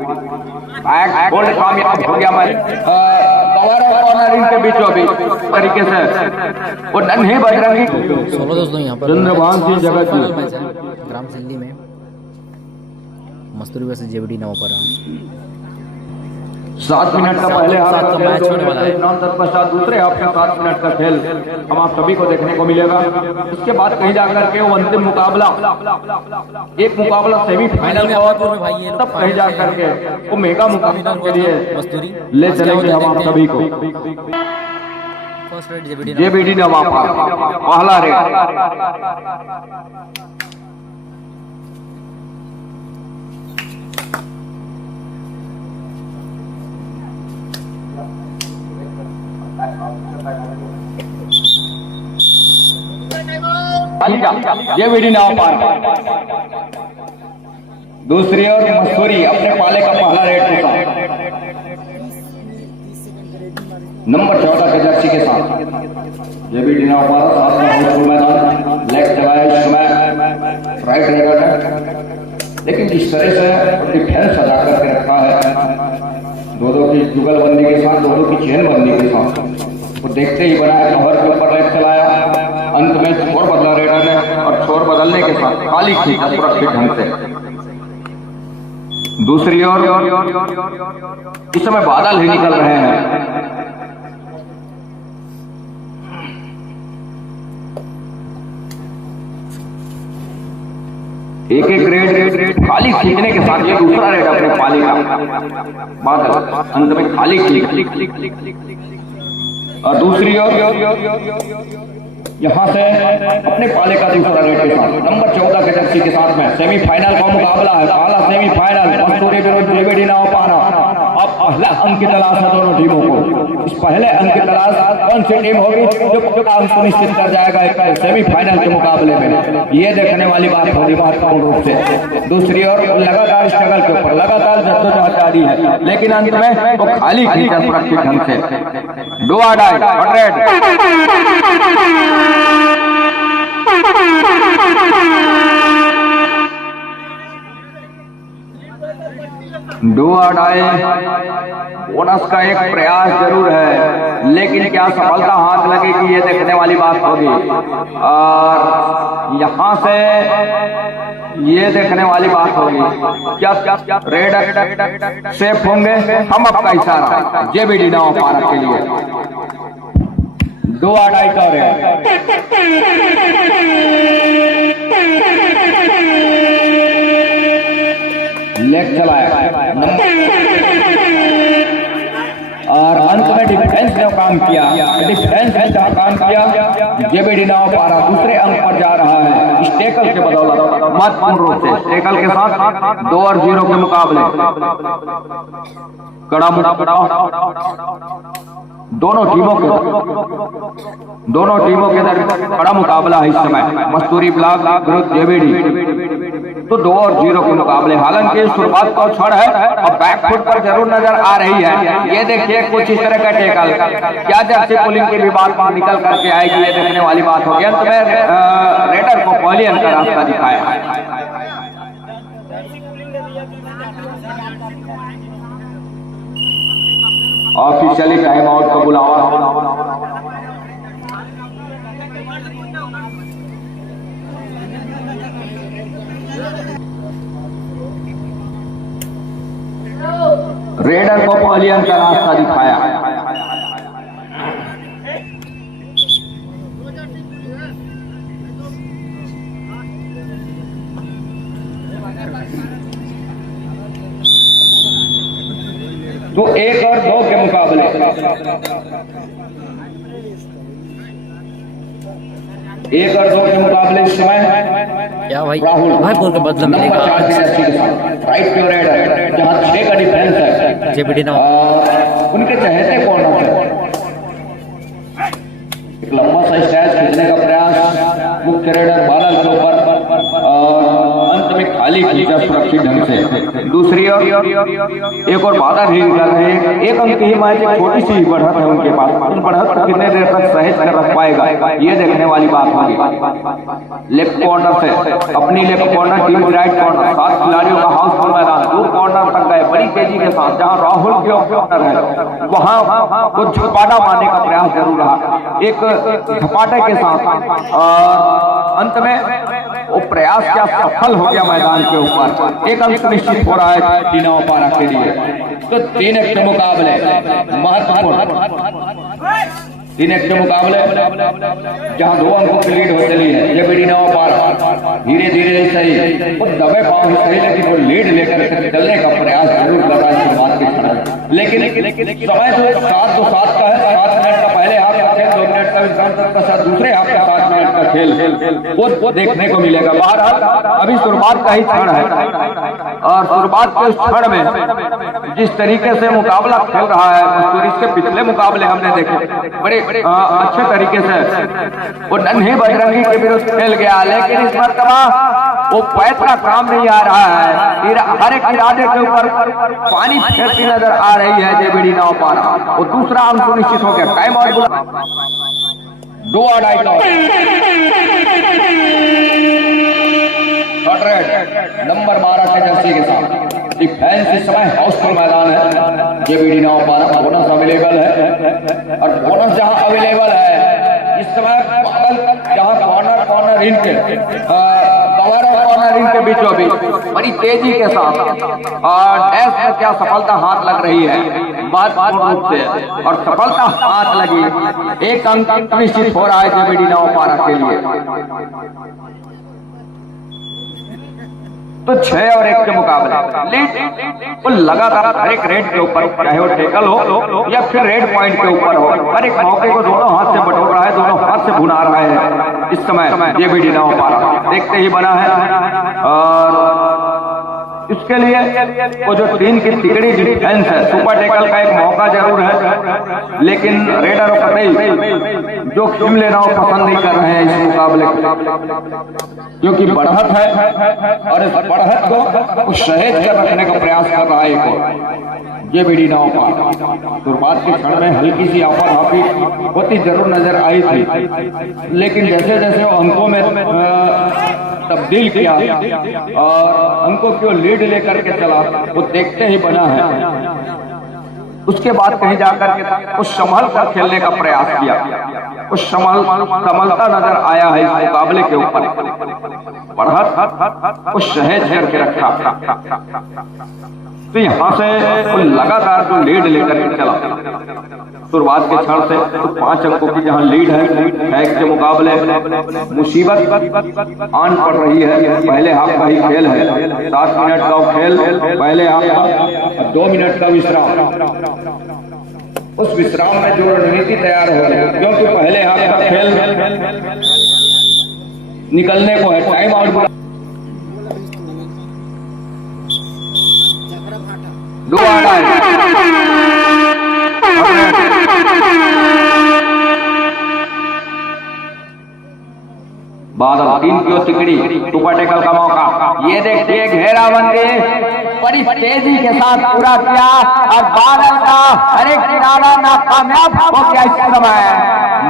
Back hold कामयाब हो गया। मैं कवर है कॉर्नरिंग के बीचों बीच तरीके से वो नन्हे बजरंगी 16 दोस्तों यहाँ पर चंद्रभान सिंह जगत जी ग्राम सिल्ली में Masturi versus JBD Navapara 7 minute का पहले हाफ का मैच होने वाला है। तत्पश्चात दूसरे हाफ का 7 मिनट का खेल हम आप सभी को देखने को मिलेगा। इसके बाद कहीं जाकर के वो अंतिम मुकाबला, एक मुकाबला सेमीफाइनल का और तब कहीं जाकर के वो मेगा मुकाबला के लिए ले चलेंगे हम आप सभी को। जेबीडी नवापारा पहला रेड। जेबीडी नवापारा दूसरी ओर मसूरी अपने पाले का पहला रेड टूटा नंबर 14 के जर्सी के साथ। जेबीडी नवापारा साथ में हाउसफुल मैदान लेग चलाया समय राइट रेगर है, लेकिन जिस तरह से डिफेंस सजा करके रखा है दो की जुगलबंदी के साथ, दो की चेनबंदी के साथ, वो देखते ही बना है कवर के ऊपर लेग चलाया। अंत में छोर बदला रेडर ने और छोर बदलने के साथ खाली खींचा सुरक्षित ढंग से। दूसरी ओर इस समय बादल ही निकल रहे हैं। एक रेड खाली खींचने के साथ ये दूसरा रेड अपने पाली का बादल अंत में खाली खींच। और दूसरी ओर यहां से अपने पाले का दूसरा रेड के साथ नंबर 14 के जर्सी के साथ में सेमीफाइनल का मुकाबला है। पहला सेमीफाइनल मस्तूरी विरुद्ध जेबीडी नवापारा। अब पहला अंक की तलाश है दोनों टीमों को। इस पहले अंक की तलाश कौन सी टीम होगी जो काम सुनिश्चित कर जाएगा एक सेमीफाइनल के मुकाबले में, ये देखने वाली बात होगी महत्वपूर्ण रूप से। दूसरी ओर लगातार स्ट्रगल के ऊपर लगातार जद्दोजहद जारी है, लेकिन अंत में वो खाली खींचा सुरक्षित ढंग से। डू और डाई रेड डू और डाई बोनस का एक प्रयास जरूर है, लेकिन क्या सफलता हाथ लगेगी ये देखने वाली बात होगी। और यहां से ये देखने वाली बात होगी क्या रेड सेफ होंगे। हम आपका इशारा जेबीडी नवापारा के लिए डू और डाई का रेड। लेग चलाया और अंत में डिफेंस ने काम किया। डिफेंस ने जहां काम किया जेबीडी नवापारा दूसरे अंक पर जा रहा है स्टेकल के बदौलत महत्वपूर्ण रूप से। स्टेकल के साथ 2 और 0 के मुकाबले कड़ा दोनों टीमों के दरमियान बड़ा मुकाबला है इस समय। मस्तूरी ब्लॉक विरुद्ध जेबीडी तो 2 और 0 के मुकाबले। हालांकि शुरुआत का क्षण है और बैकफुट पर जरूर नजर आ रही है। ये देखिए कुछ इस तरह का टेकल, क्या जर्सी पुलिंग की भी बात निकल करके आएगी ये देखने वाली बात होगी। अंत में रेडर को पहले अंक का रास्ता दिखाया। ऑफिशियली टाइम आउट का बुलावा। रेडर को पहले अंक का रास्ता दिखाया। तो 1 और 2 के मुकाबले 1 और 2 के मुकाबले इस समय क्या भाई राहुल भाई के बदला मिलेगा राइट पे रेडर जहां 6 का डिफरेंस है जेबीडी ना उनके चहेते कौन है। एक लंबा सा स्टैच खींचने का प्रयास मुख्य रेडर बादल के ऊपर और अंत में खाली खाली खींचा सुरक्षित ढंग से। दूसरी ओर एक और बाधा भी लग रही है, एक अंक की मैच एक छोटी सी बढ़त है उनके पास, उन बढ़त को कितने देर तक सहेज कर रख पाएगा ये देखने वाली बात होगी। लेफ्ट कॉर्नर से अपनी left corner team right corner, 7 खिलाड़ियों का हाउसफुल मैदान, दूर कॉर्नर तक गए बड़ी तेजी के साथ, जहां राहुल के कॉर्नर है वहां कुछ झपाटा मारने का प्रयास जरूर रहा, एक झपाटे के साथ, और अंत में वो प्रयास क्या सफल हो गया मैदान के ऊपर। एक अंक निश्चित हो रहा है टीना ओपारा के लिए। तो 3 एक के मुकाबले महत्वपूर्ण, 3 एक के मुकाबले जहां 2 अंकों की लीड हो चली है, ये टीना ओपारा धीरे धीरे सही वो दबे पांव ही सही, लेकिन वो लीड लेकर चलने का प्रयास जरूर कर रहा है शुरुआत के समय। लेकिन समय तो 7-7 का है, 7 मिनट का पहले हाफ का खेल, 2 मिनट का विश्राम का साथ दूसरे हाफ का 7 मिनट का खेल वो देखने को मिलेगा। बहरहाल अभी शुरुआत का ही क्षण है, और शुरुआत के उस क्षण में जिस तरीके से मुकाबला खेल रहा है मस्तूरी, इसके पिछले मुकाबले हमने देखे बड़े अच्छे तरीके से वो नन्हे बजरंगी के विरुद्ध खेल गया, लेकिन इस मरतबा वो पैर का काम नहीं आ रहा है, हर एक इरादे के ऊपर पानी फेंकती नजर आ रही है जेबीडी नौपारा। वो दूसरा अंक सुनिश्चित हो गया। टाइम आउट बुला 2 आउट नंबर 12 के जर्सी के साथ डिफेंस इस समय हाउसफुल मैदान है, जेबीडी नौपारा बोनस अवेलेबल है, और बोनस जहां अवेलेबल है इस समय जहां कॉर्नर इनके कॉर्नर इनके बीचों बीच बड़ी तेजी के साथ और डैश में क्या सफलता हाथ लग रही है महत्वपूर्ण रूप से, और सफलता हाथ लगी, एक अंक निश्चित हो रहा है जेबीडी नौपारा के लिए। तो 6 और 1 के मुकाबले लीड वो लगातार हर एक रेड के ऊपर, चाहे वो टेकल हो या फिर रेड पॉइंट के ऊपर हो, हर एक मौके को दोनों हाथ से बटोर रहा है, दोनों हाथ से भुना रहा है इस समय जेबीडी नौपारा। देखते ही बना है, और इसके लिए वो जो 3 की तिकड़ी डिफेंस है, सुपर टेकल का एक मौका जरूर है, लेकिन रेडर और कतई जोखिम लेना पसंद नहीं कर रहे हैं इस मुकाबले क्योंकि बढ़त है, और इस बढ़त को सहेज कर रखने का प्रयास कर रहा है एक जेबीडी नौपारा। शुरुआत के क्षण में हल्की सी आफाधाफी होती जरूर नजर आई थी, लेकिन जैसे जैसे वो अंकों में तब्दील किया और अंकों की लीड लेकर के चला, वो देखते ही बना है। उसके बाद कहीं जाकर के उस संभल कर खेलने का प्रयास किया, उस संभलता नजर आया है इस मुकाबले के ऊपर, बढ़त उस सहेज करके रखा। तो यहाँ से वो लगातार जो लीड लेकर के चला शुरुआत के क्षण से, तो 5 अंकों की जहां लीड है, 1 के मुकाबले मुसीबत आन पड़ रही है। पहले हाफ का ही खेल है, 7 मिनट का खेल पहले हाफ का, 2 मिनट का विश्राम। उस विश्राम में जो रणनीति तैयार हो गई, क्योंकि पहले हाफ का खेल निकलने को है। टाइम आउट 2 बादल 3 की ओर तिकड़ी, सुपर टेकल का मौका, ये देखिए घेराबंदी बड़ी तेजी के साथ पूरा किया, और बादल का हर एक किनारा नाकामयाब हो गया इस समय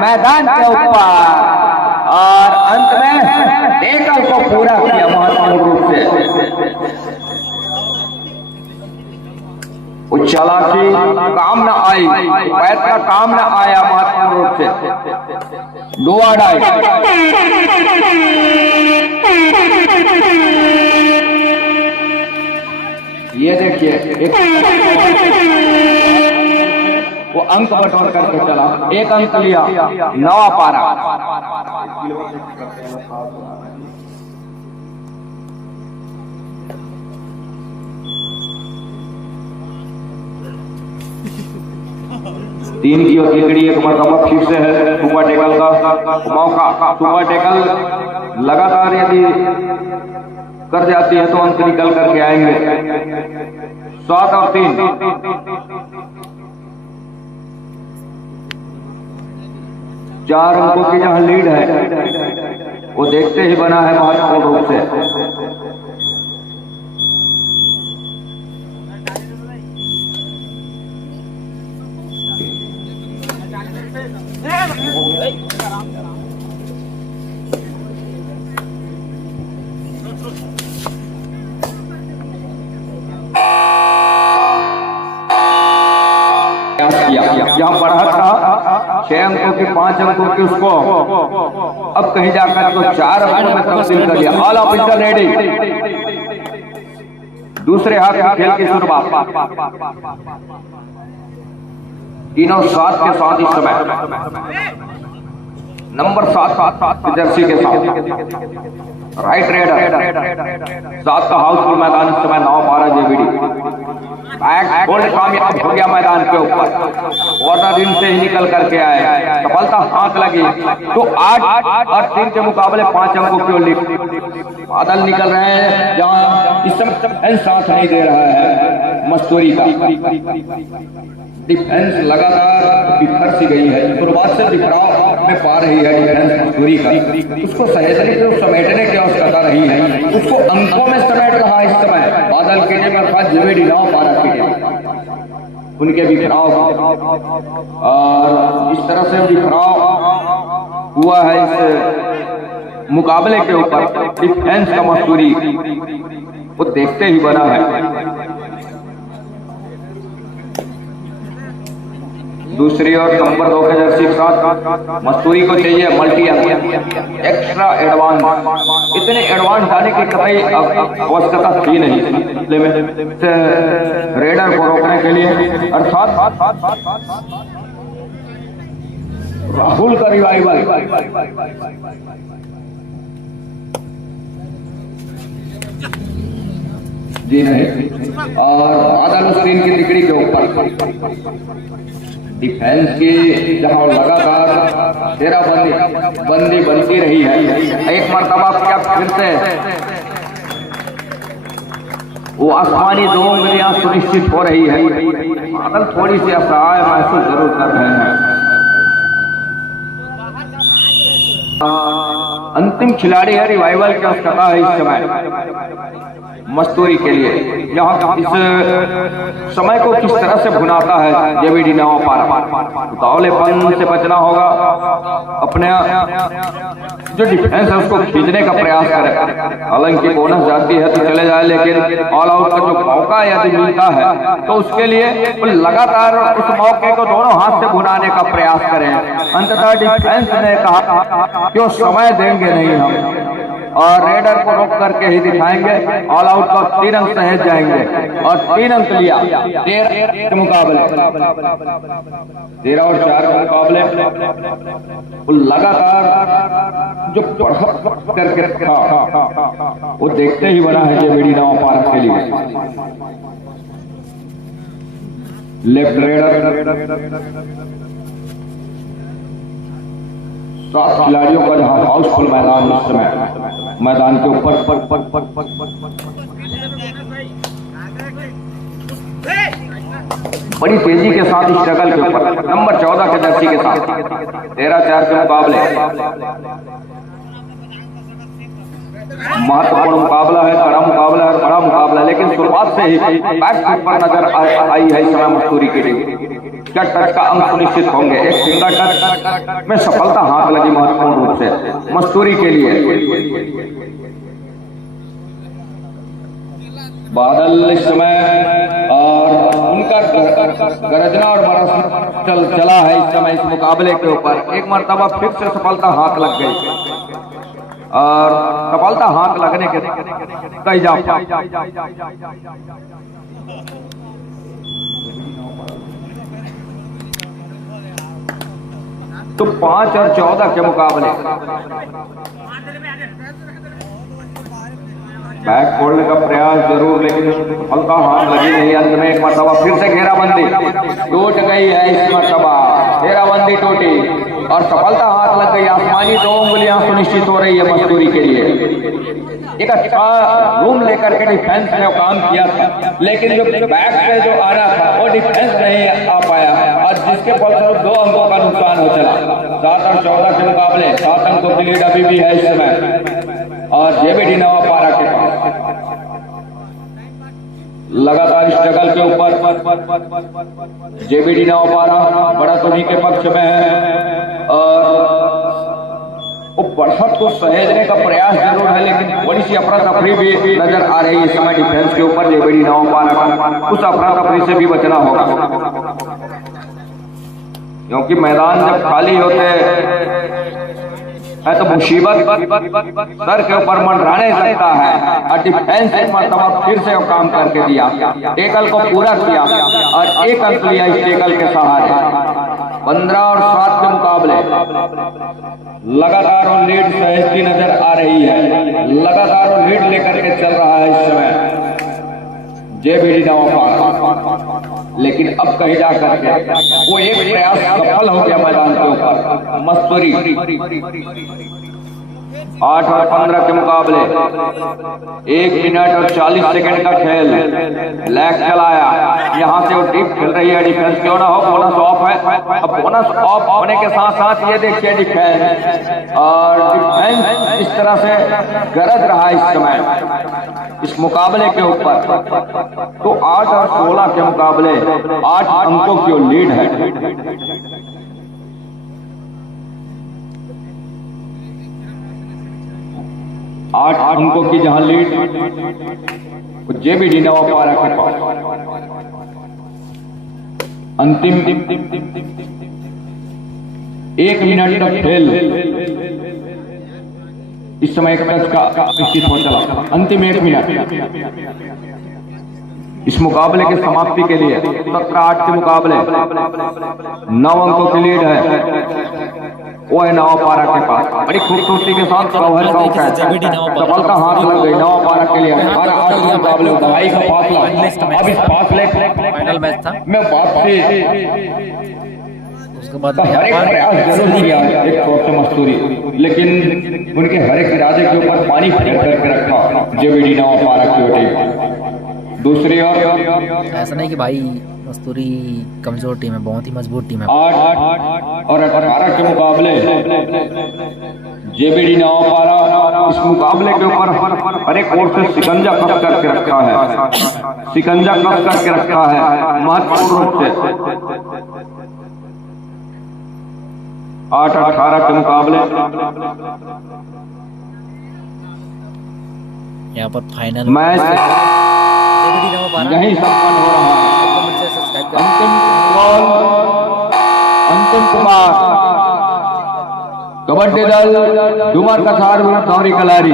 मैदान के ऊपर, और अंत में टेकल को पूरा किया महत्वपूर्ण रूप से। चालाकी काम न आई, पैर का काम न आया महत्वपूर्ण रूप से। 2 आउट ये देखिए एक वो अंक बटोर करके चला, 1 अंक लिया, 9 पारा। तीन की तिकड़ी एक मरतबा फिर से है, सुपर टेकल का मौका, सुपर टेकल लगातार यदि कर जाती है तो अंक निकल करके आएंगे। 7 और 3 4 अंकों की जहां लीड है वो देखते ही बना है महत्वपूर्ण रूप से। यहाँ बढ़त था 6 अंकों के 5 अंकों के उसको अब कहीं जाकर तो 4 अंकों में तब्दील कर दिया। ऑल ऑफिसर रेडी, दूसरे हाथ में खेल की शुरुआत। तीनों 7 के साथ इस समय नंबर 7 जर्सी के साथ राइट रेडर 7 का हाउसफुल मैदान इस समय 9-12 जेबीडी बैक गोल्ड कामयाब हो गया मैदान के ऊपर। कॉर्नर रिंग से ही निकल करके आए, सफलता हाथ लगी तो 8 और 3 के मुकाबले 5 अंकों की ओर बादल निकल रहे हैं जहां इस समय साथ नहीं दे रहा है मस्तूरी का। डिफेंस लगातार बिखर सी गई है, शुरुआत से बिखराव में पा रही है डिफेंस मस्तूरी का। उसको सहेजने के समेटने की आवश्यकता रही है, उसको अंकों में समेट रहा है इस समय बादल के टीम अर्थात जेबीडी 9-12 के उनके बिखराव और इस तरह से बिखराव हुआ है इस मुकाबले के ऊपर। डिफेंस का मस्तूरी वो देखते ही बना है। दूसरी ओर नंबर 2 के जर्सी के साथ मस्तूरी को चाहिए मल्टी एक्स्ट्रा एडवांस। इतने एडवांस जाने की कतई आवश्यकता थी नहीं रेडर को रोकने के लिए, अर्थात राहुल का रिवाइवल। जी नहीं, और बादल स्क्रीन की तिकड़ी के ऊपर डिफेंस की जहां लगातार घेराबंदी बनती रही है। एक मरतबा क्या फिर से वो आसमानी 2 उंगलियां सुनिश्चित हो रही है। बादल थोड़ी सी असहाय महसूस जरूर कर रहे हैं। अंतिम खिलाड़ी है, रिवाइवल की आवश्यकता है इस समय मस्तूरी के लिए। यहाँ इस समय को किस तरह से भुनाता है जेबीडी 9-12। उतावलेपन से बचना होगा, अपने जो डिफेंस है उसको खींचने का प्रयास करें। हालांकि बोनस जाती है तो चले जाए, लेकिन ऑल आउट का जो मौका यदि मिलता है तो उसके लिए लगातार उस मौके को दोनों हाथ से भुनाने का प्रयास करें। अंततः डिफेंस ने कहा कि वो समय देंगे नहीं हम, और रेडर को रोक करके ही दिखाएंगे। ऑल आउट का 3 अंक सहेज जाएंगे और 3 अंक लिया 13 के मुकाबले। 13 और 4 के मुकाबले लगातार जो करके रखा वो देखते ही बना है जेबीडी 9-12 के लिए। लेफ्ट रेडर 7 खिलाड़ियों का जहां हाउसफुल मैदान इस समय मैदान के ऊपर बड़ी तेजी के साथ स्ट्रगल के ऊपर नंबर 14 के जर्सी के साथ 13-4 के मुकाबले महत्वपूर्ण मुकाबला है, बड़ा मुकाबला है, बड़ा मुकाबला, लेकिन शुरुआत से ही बैक पर नजर आई है इस समय मस्तूरी की टीम। क्या टच का अंक सुनिश्चित होंगे? एक सिंगल टच में सफलता हाथ लगी महत्वपूर्ण रूप से मस्तूरी के लिए। बादल इस समय और उनका गरजना और बरस चला है इस समय इस मुकाबले के ऊपर। एक मर्तबा फिर से सफलता हाथ लग गई और सफलता हाथ लगने के कई जा तो 5 और 14 के मुकाबले बैक खोलने का प्रयास जरूर, लेकिन सफलता हाथ लगी नहीं। अंत में एक मरतबा फिर से घेराबंदी टूट गई है। इस मरतबा घेराबंदी टूटी और सफलता हाथ लग गई। आसमानी 2 उंगलियां सुनिश्चित हो रही है मस्तूरी के लिए। एक अच्छा रूम लेकर के डिफेंस ने काम किया था, लेकिन जो बैक से जो आ रहा था वो डिफेंस नहीं आ पाया और जिसके फलस्वरूप 2 अंकों का नुकसान हो चला। 7 और 14 के मुकाबले 7 अंकों की लीड अभी भी है इस समय और जेबीडी 9-12 के पास। लगातार स्ट्रगल के ऊपर जेबीडी नौपारा बड़ा तो के पक्ष में है और वो बढ़त को सहेजने का प्रयास जरूर है, लेकिन थोड़ी सी अफरा तफरी भी नजर आ रही है इस समय डिफेंस के ऊपर जेबीडी नौपारा का। उस अफरा तफरी से भी बचना होगा, क्योंकि मैदान जब खाली होते है तो मुसीबत सर के ऊपर मंडराने लगता है। और डिफेंस एक मरतबा फिर से वो काम करके दिया, टेकल को पूरा किया और एक अंक लिया इस टेकल के सहारे। 15 और 7 के मुकाबले लगातार वो लीड सहेजती नजर आ रही है, लगातार वो लीड लेकर के चल रहा है इस समय जेबीडी नौपारा। लेकिन अब कहीं जा करके वो एक प्रयास सफल हो गया मैदान के ऊपर। मस्तूरी 8 और 15 के मुकाबले 1 मिनट और 40 सेकंड का खेल। लैग चलाया, यहाँ से वो डीप खेल रही है डिफेंस, क्यों ना हो बोनस ऑफ है। अब बोनस ऑफ होने के साथ साथ ये देखिए डिफेंस और डिफेंस इस तरह से गरज रहा है इस समय इस मुकाबले के ऊपर। तो 8 और 16 के मुकाबले 8 अंकों की लीड है। 8 अंकों की जहां लीड जेबीडी नौपारा के पास। अंतिम 1 मिनट का खेल इस समय एक टच का निश्चित हो चला। अंतिम 1 मिनट इस मुकाबले की समाप्ति के लिए 17-8 के मुकाबले 9 अंकों की लीड है वो है नौपारा के पास। बड़ी खूबसूरती के साथ सफलता हाथ लग गई नौपारा के लिए। 18-8 के मुकाबले दवाई का फासला। अब इस फासले फाइनल मैच था मैं बात से उसके बाद हर एक प्रयास जरूर किया एक छोटे से मस्तूरी, लेकिन उनके हर एक इरादे के ऊपर पानी फेर करके रखा जेबीडी नौपारा की टीम। दूसरी ओर ऐसा नहीं कि भाई मस्तूरी कमजोर टीम है, बहुत ही मजबूत टीम है। 8 और 18 के मुकाबले जेबीडी नौपारा इस मुकाबले के ऊपर हर एक ओर से शिकंजा कस करके रखा है, शिकंजा कस करके रखा है महत्वपूर्ण रूप से। 8-18 के मुकाबले यहाँ पर फाइनल मैच यही संपन्न हो रहा है। अंतिम कुमार कबड्डी दल डुमर कछार कलारी।